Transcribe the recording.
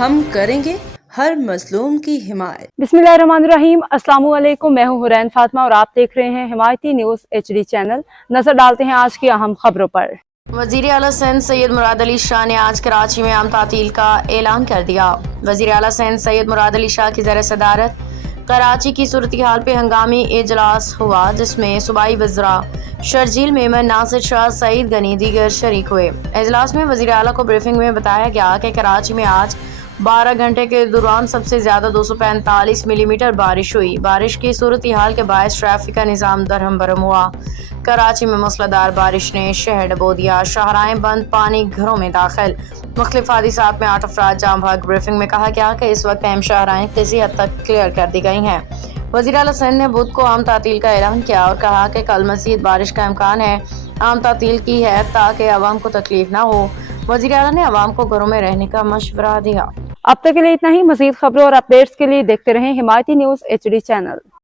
हम करेंगे हर मजलूम की हिमायत। बिस्मिल्लाहिर्रहमानिर्रहीम। अस्सलाम वालेकुम। मैं हूं हुरैन फातिमा और आप देख रहे हैं हिमायती न्यूज HD चैनल। नजर डालते हैं आज की अहम खबरों पर। वज़ीर आला सिंध सैयद मुराद अली शाह ने आज कराची में आम तातील का ऐलान कर दिया। वज़ीर आला सिंध सैयद मुराद अली शाह की ज़ेर सदारत कराची की सूरत हाल पे हंगामी इजलास हुआ, जिसमें सूबाई वज़रा शर्जील मेमन, नासिर शाह, सईद गनी दीगर शरीक हुए। इजलास में वज़ीर आला को ब्रीफिंग में बताया गया कि कराची में आज 12 घंटे के दौरान सबसे ज्यादा 245 मिलीमीटर बारिश हुई। बारिश की सूरत हाल के बायस ट्रैफिक का निज़ाम दरहम बरहम हुआ। कराची में मूसलाधार बारिश ने शहर डबो दिया, शाहराहें बंद, पानी घरों में दाखिल, मुख्तलिफ हादिसात में 8 अफराद जाम भाग। ब्रीफिंग में कहा गया कि इस वक्त अहम शाहराहें किसी हद तक क्लियर कर दी गई हैं। वज़ीर आला सिंध ने बुध को आम तातील का ऐलान किया और कहा कि कल मज़ीद बारिश का इम्कान है। आम तातील की है ताकि आवाम को तकलीफ ना हो। वज़ीर आला ने आवाम को घरों में रहने का मशवरा दिया। अब तक के लिए इतना ही। मज़ीद खबरों और अपडेट्स के लिए देखते रहें हिमायती न्यूज HD चैनल।